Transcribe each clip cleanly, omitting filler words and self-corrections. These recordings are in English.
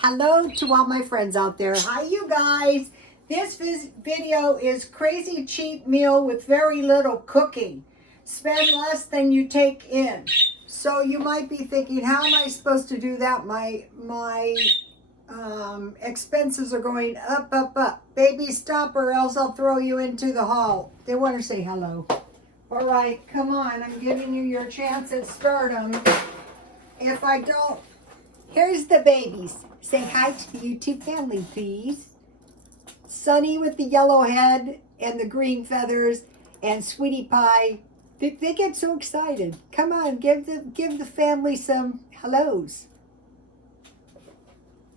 Hello to all my friends out there. Hi, you guys. This video is crazy cheap meal with very little cooking. Spend less than you take in. So you might be thinking, how am I supposed to do that? My expenses are going up, up, up. Baby, stop or else I'll throw you into the hall. They want to say hello. All right, come on. I'm giving you your chance at stardom. If I don't, here's the babies. Say hi to the YouTube family, please. Sunny with the yellow head and the green feathers, and Sweetie Pie. They get so excited. Come on, give the family some hellos.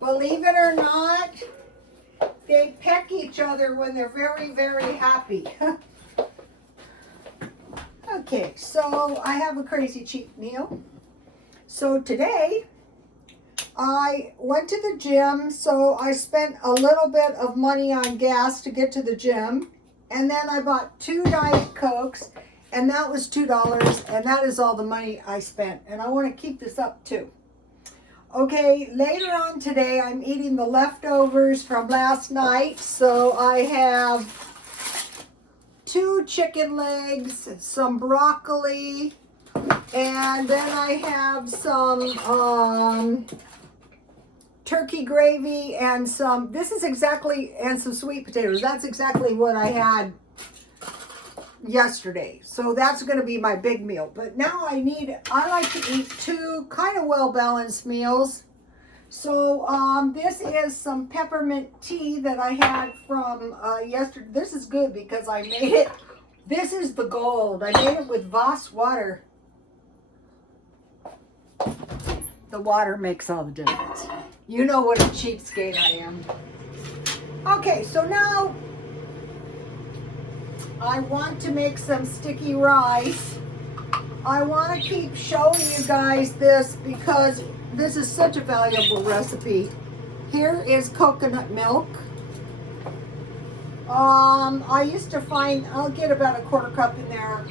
Believe it or not, they peck each other when they're very, very happy. Okay, so I have a crazy cheap meal. So today, I went to the gym, so I spent a little bit of money on gas to get to the gym. And then I bought 2 Diet Cokes, and that was $2, and that is all the money I spent. And I want to keep this up too. Okay, later on today, I'm eating the leftovers from last night. So I have 2 chicken legs, some broccoli, and then I have some turkey gravy and some, and some sweet potatoes. That's exactly what I had yesterday. So that's going to be my big meal. But now I like to eat 2 kind of well-balanced meals. So this is some peppermint tea that I had from yesterday. This is good because I made it. This is the gold. I made it with Voss water. The water makes all the difference. You know what a cheapskate I am. Okay, so now I want to make some sticky rice. I want to keep showing you guys this because this is such a valuable recipe. Here is coconut milk. I used to find, I'll get about a 1/4 cup in there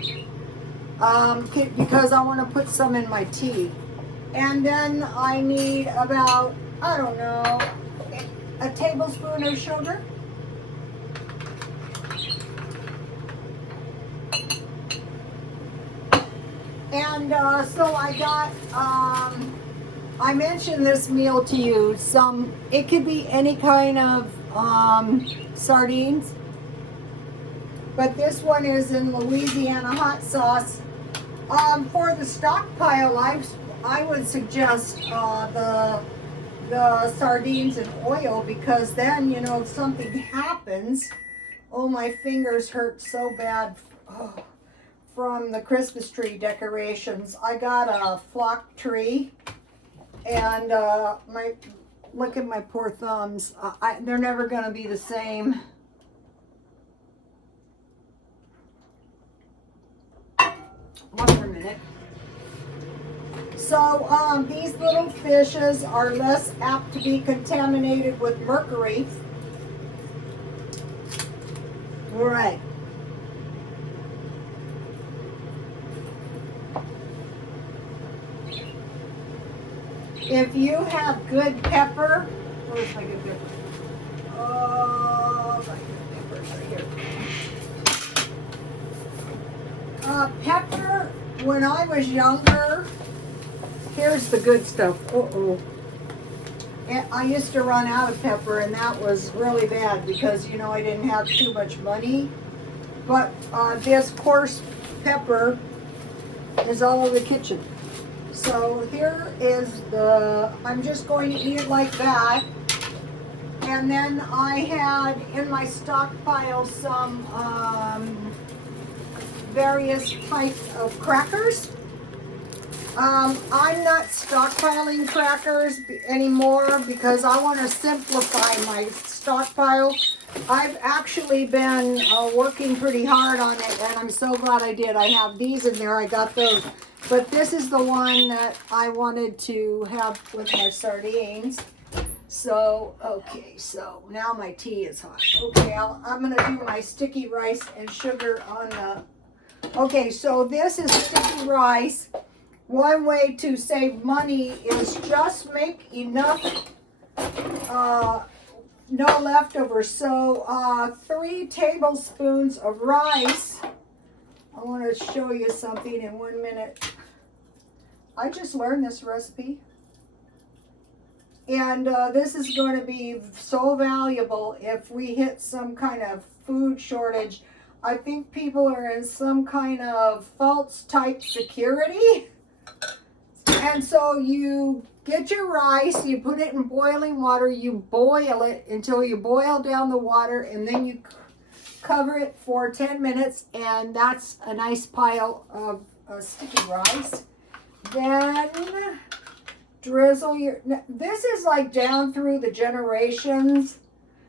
because I want to put some in my tea. And then I need about, I don't know, a tablespoon of sugar. And so I got, I mentioned this meal to you. It could be any kind of sardines. But this one is in Louisiana hot sauce. For the stockpile, I would suggest the sardines in oil, because then, you know, if something happens, oh, my fingers hurt so bad from the Christmas tree decorations. I got a flock tree, and look at my poor thumbs. They're never going to be the same. One more minute. So these little fishes are less apt to be contaminated with mercury. All right. If you have good pepper, where's my good pepper? Oh, my good pepper's right here. Pepper, when I was younger, here's the good stuff. I used to run out of pepper, and that was really bad because, you know, I didn't have too much money. But this coarse pepper is all over the kitchen. So here is I'm just going to eat it like that. And then I had in my stockpile some various types of crackers. I'm not stockpiling crackers anymore because I want to simplify my stockpile. I've actually been working pretty hard on it, and I'm so glad I did. I have these in there. I got those. But this is the one that I wanted to have with my sardines. So, okay, so now my tea is hot. Okay, I'm going to do my sticky rice and sugar on the... Okay, so this is sticky rice. One way to save money is just make enough no leftovers. So 3 tablespoons of rice. I want to show you something in 1 minute. I just learned this recipe. And this is going to be so valuable if we hit some kind of food shortage. I think people are in some kind of false type security. And so you get your rice, you put it in boiling water, you boil it until you boil down the water, and then you cover it for 10 minutes, and that's a nice pile of sticky rice. Then drizzle your, this is like down through the generations.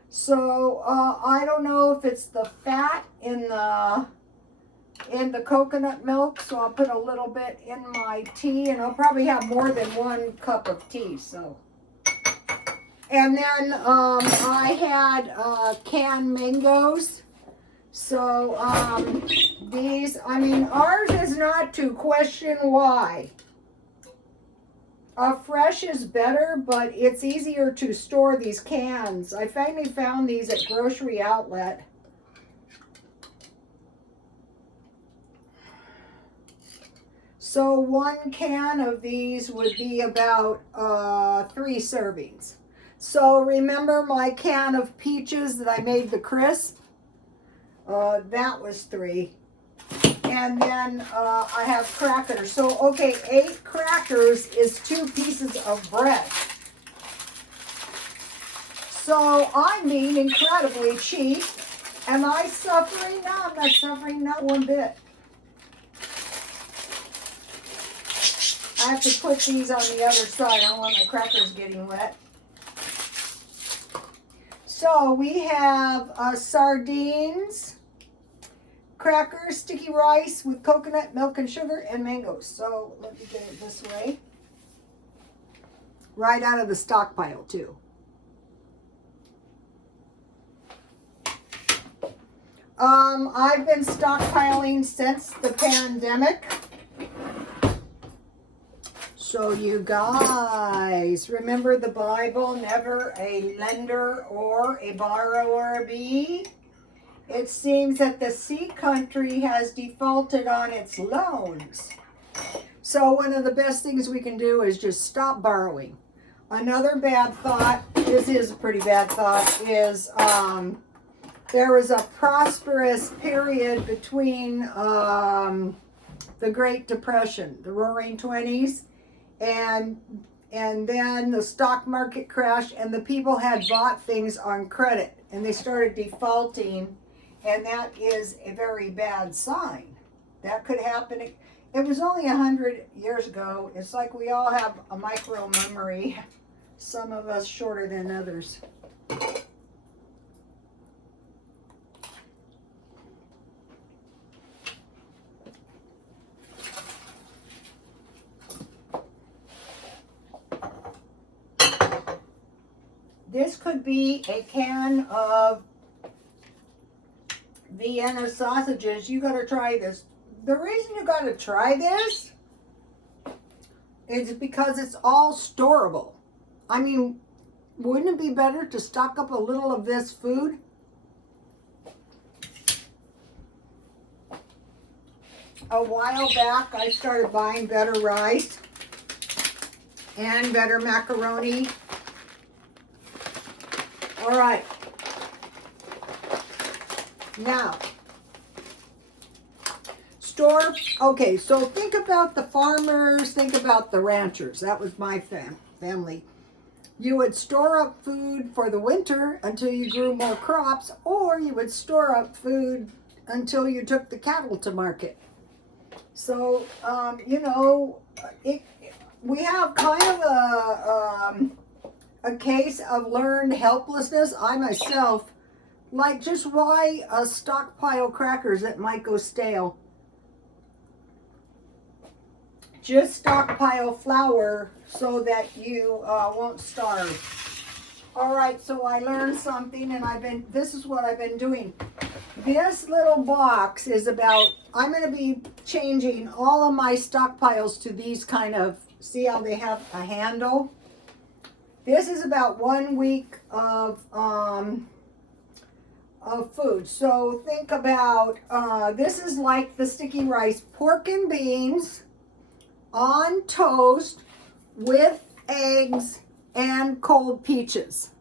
So I don't know if it's the fat in the coconut milk, so I'll put a little bit in my tea, and I'll probably have more than 1 cup of tea. So, and then I had canned mangoes. So these, I mean, ours is not to question why. Fresh is better, but it's easier to store these cans. I finally found these at Grocery Outlet. So 1 can of these would be about 3 servings. So remember my can of peaches that I made the crisp? That was 3. And then I have crackers. So, okay, 8 crackers is 2 pieces of bread. So I'm being incredibly cheap. Am I suffering? No, I'm not suffering, not 1 bit. I have to put these on the other side. I don't want my crackers getting wet. So we have sardines, crackers, sticky rice with coconut, milk, and sugar, and mangoes. So let me get it this way. Right out of the stockpile, too. I've been stockpiling since the pandemic. So you guys, remember the Bible, never a lender or a borrower be? It seems that the sea country has defaulted on its loans. So one of the best things we can do is just stop borrowing. Another bad thought, this is a pretty bad thought, is there was a prosperous period between the Great Depression, the Roaring 20s, and then the stock market crashed, and the people had bought things on credit, and they started defaulting, and that is a very bad sign. That could happen. It was only 100 years ago. It's like we all have a micro memory, some of us shorter than others. This could be a can of Vienna sausages. You got to try this. The reason you got to try this is because it's all storable. I mean, wouldn't it be better to stock up a little of this food? A while back, I started buying better rice and better macaroni. All right. Now, store, okay, so think about the farmers, think about the ranchers. That was my family. You would store up food for the winter until you grew more crops, or you would store up food until you took the cattle to market. So, you know, we have kind of a case of learned helplessness. I myself, like, just why stockpile crackers that might go stale? Just stockpile flour so that you won't starve. All right, so I learned something, and this is what I've been doing. This little box is about, I'm going to be changing all of my stockpiles to these kind of, see how they have a handle? This is about 1 week of food. So think about, this is like the sticky rice, pork and beans on toast with eggs and cold peaches.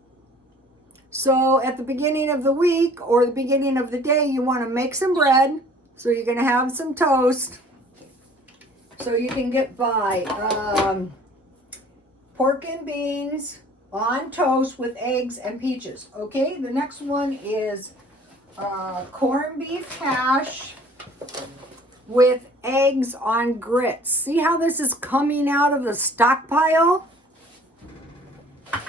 So at the beginning of the week or the beginning of the day, you want to make some bread. So you're going to have some toast so you can get by. Pork and beans on toast with eggs and peaches. Okay, the next one is corned beef hash with eggs on grits. See how this is coming out of the stockpile?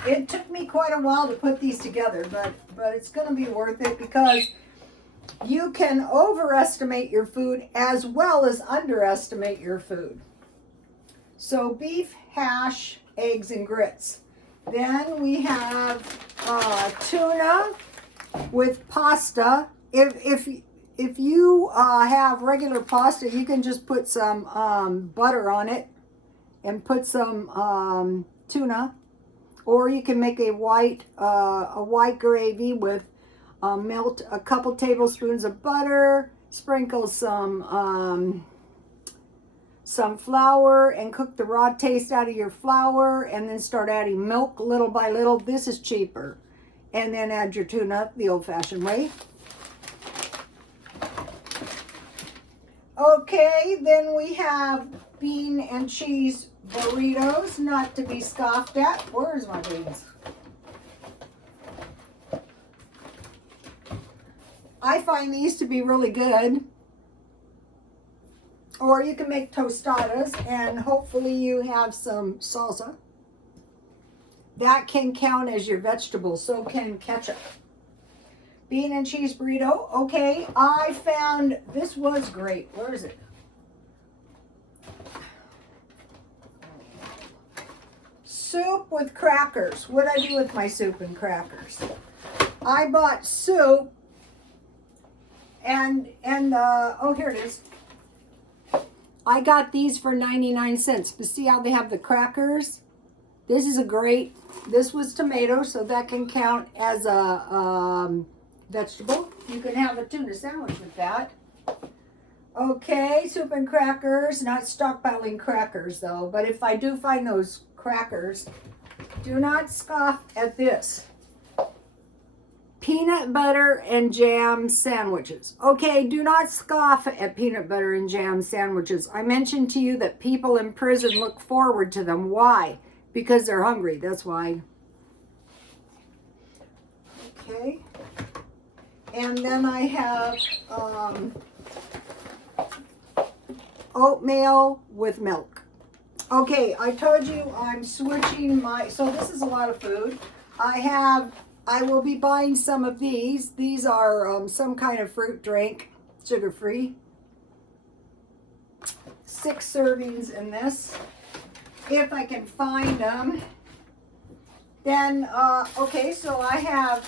It took me quite a while to put these together, but it's going to be worth it because you can overestimate your food as well as underestimate your food. So beef hash, eggs, and grits. Then we have tuna with pasta. If you have regular pasta, you can just put some butter on it and put some tuna, or you can make a white gravy with melt a couple tablespoons of butter, sprinkle some flour, and cook the raw taste out of your flour, and then start adding milk little by little. This is cheaper. And then add your tuna the old-fashioned way. Okay, then we have bean and cheese burritos, not to be scoffed at. Where's my beans? I find these to be really good. Or you can make tostadas, and hopefully you have some salsa. That can count as your vegetable, so can ketchup. Bean and cheese burrito. Okay, I found, this was great. Where is it? Soup with crackers. What did I do with my soup and crackers? I bought soup and oh, here it is. I got these for 99 cents. But see how they have the crackers? This is a great, this was tomato, so that can count as a vegetable. You can have a tuna sandwich with that. Okay, soup and crackers. Not stockpiling crackers though, but if I do find those crackers, do not scoff at this. Peanut butter and jam sandwiches. Okay, do not scoff at peanut butter and jam sandwiches. I mentioned to you that people in prison look forward to them. Why? Because they're hungry, that's why. Okay. And then I have oatmeal with milk. Okay, I told you I'm switching my, so this is a lot of food. I will be buying some of these. These are some kind of fruit drink, sugar-free. 6 servings in this, if I can find them. Then, okay, so I have,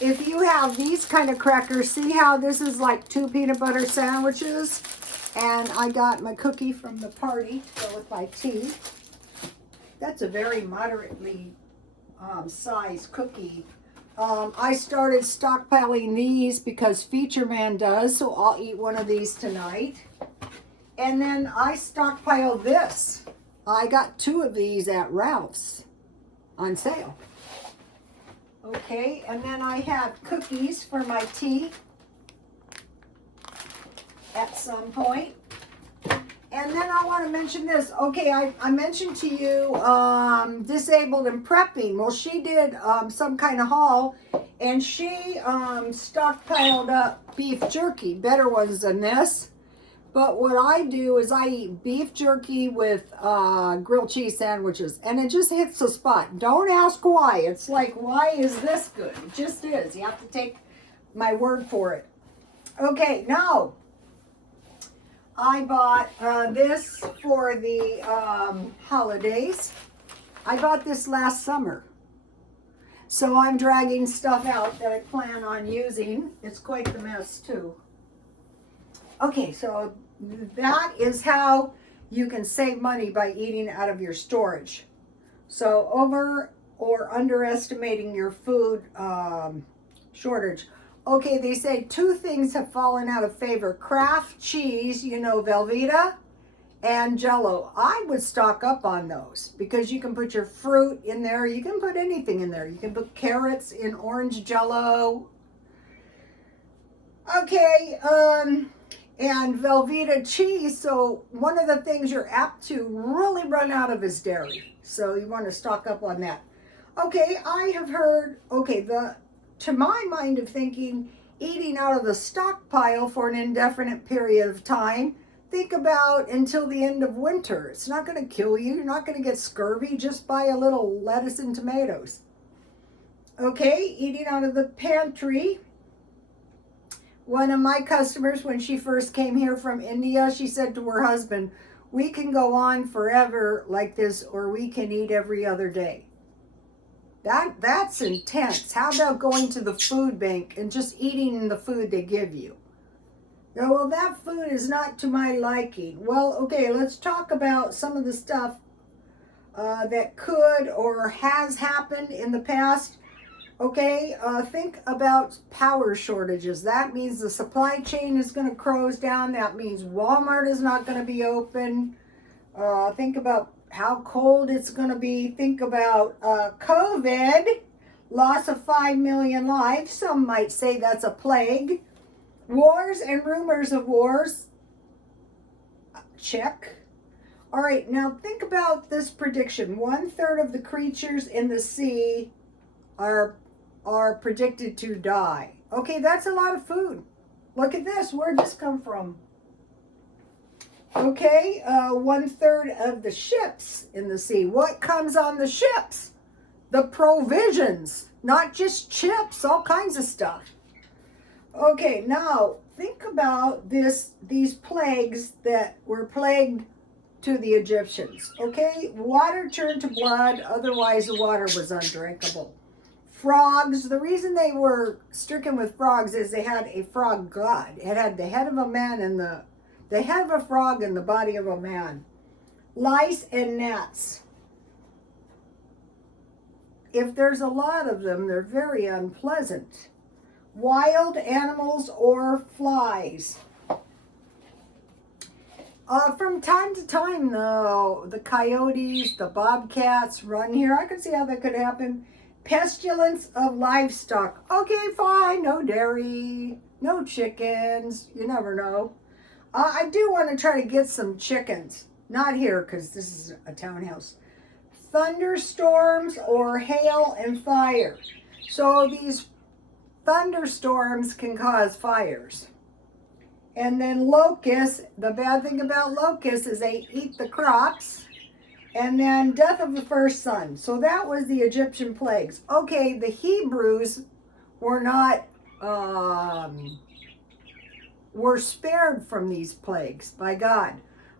if you have these kind of crackers, see how this is like 2 peanut butter sandwiches? And I got my cookie from the party to go with my tea. That's a very moderately sized cookie. I started stockpiling these because Feature Man does, so I'll eat one of these tonight. And then I stockpiled this. I got 2 of these at Ralph's on sale. Okay, and then I have cookies for my tea at some point. And then I want to mention this. Okay, I mentioned to you disabled and prepping. Well, she did some kind of haul, and she stockpiled up beef jerky, better ones than this. But what I do is I eat beef jerky with grilled cheese sandwiches, and it just hits the spot. Don't ask why. It's like, why is this good? It just is. You have to take my word for it. Okay, now I bought this for the holidays. I bought this last summer. So I'm dragging stuff out that I plan on using. It's quite the mess too. Okay, so that is how you can save money by eating out of your storage. So over or underestimating your food shortage. Okay, they say two things have fallen out of favor. Kraft cheese, you know, Velveeta, and Jell-O. I would stock up on those because you can put your fruit in there. You can put anything in there. You can put carrots in orange Jell-O. Okay, and Velveeta cheese. So one of the things you're apt to really run out of is dairy. So you want to stock up on that. Okay, I have heard, okay, to my mind of thinking, eating out of the stockpile for an indefinite period of time, think about until the end of winter. It's not going to kill you. You're not going to get scurvy. Just buy a little lettuce and tomatoes. Okay, eating out of the pantry. One of my customers, when she first came here from India, she said to her husband, "We can go on forever like this, or we can eat every other day." That's intense. How about going to the food bank and just eating the food they give you? Oh, well, that food is not to my liking. Well, okay, let's talk about some of the stuff that could or has happened in the past. Okay, think about power shortages. That means the supply chain is going to close down. That means Walmart is not going to be open. Think about how cold it's going to be. Think about COVID, loss of 5 million lives. Some might say that's a plague. Wars and rumors of wars. Check. All right, now think about this prediction. 1/3 of the creatures in the sea are predicted to die. Okay, that's a lot of food. Look at this. Where'd this come from? Okay, 1/3 of the ships in the sea. What comes on the ships? The provisions, not just chips, all kinds of stuff. Okay, now think about these plagues that were plagued to the Egyptians. Okay, water turned to blood, otherwise the water was undrinkable. Frogs, the reason they were stricken with frogs is they had a frog god. It had the head of a man and the head of a frog and the body of a man. Lice and gnats. If there's a lot of them, they're very unpleasant. Wild animals or flies. From time to time, though, the coyotes, the bobcats run here. I can see how that could happen. Pestilence of livestock. Okay, fine. No dairy, no chickens. You never know. I do want to try to get some chickens. Not here because this is a townhouse. Thunderstorms or hail and fire. So these thunderstorms can cause fires. And then locusts. The bad thing about locusts is they eat the crops. And then death of the first son. So that was the Egyptian plagues. Okay, the Hebrews were not, were spared from these plagues by God.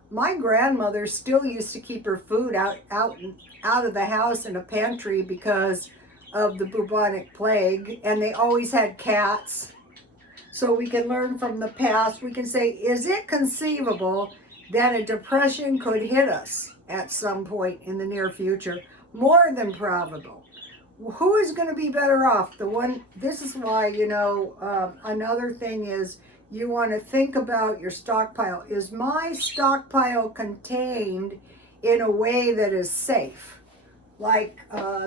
My grandmother still used to keep her food out of the house in a pantry because of the bubonic plague. And they always had cats. So we can learn from the past. We can say, is it conceivable that a depression could hit us at some point in the near future? More than probable. Who is going to be better off? This is why, another thing is you want to think about your stockpile. Is my stockpile contained in a way that is safe? Like,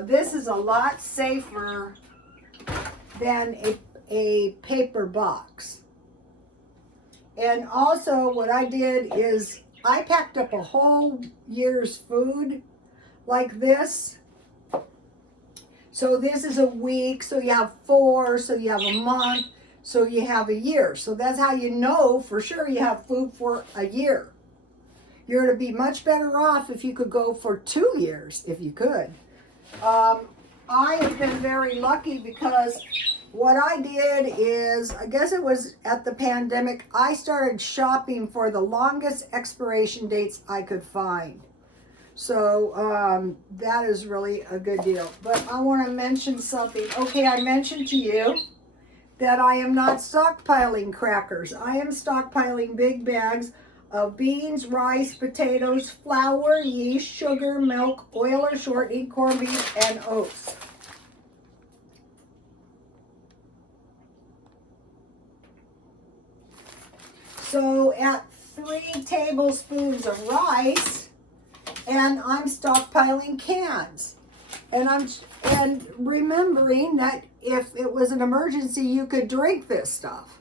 this is a lot safer than a paper box. And also what I did is I packed up a whole year's food like this. So this is a week, so you have 4, so you have a month, so you have a year. So that's how you know for sure you have food for a year. You're going to be much better off if you could go for 2 years, if you could. I have been very lucky because what I did is, I guess it was at the pandemic, I started shopping for the longest expiration dates I could find. So that is really a good deal. But I want to mention something. Okay, I mentioned to you that I am not stockpiling crackers. I am stockpiling big bags of beans, rice, potatoes, flour, yeast, sugar, milk, oil or shortening, corned beef, and oats. So at 3 tablespoons of rice, and I'm stockpiling cans. And remembering that if it was an emergency, you could drink this stuff.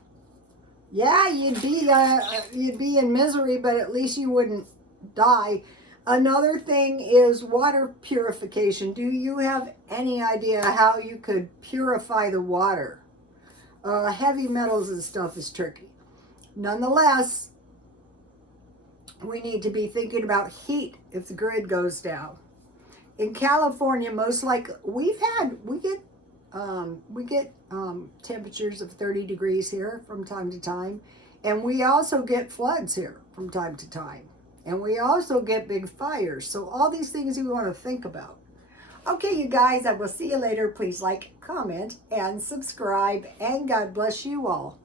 Yeah, you'd be in misery, but at least you wouldn't die. Another thing is water purification. Do you have any idea how you could purify the water? Heavy metals and stuff is tricky. Nonetheless, we need to be thinking about heat if the grid goes down. In California, most likely we get temperatures of 30 degrees here from time to time, and we also get floods here from time to time, and we also get big fires. So all these things you want to think about. Okay, you guys, I will see you later. Please like, comment, and subscribe, and God bless you all.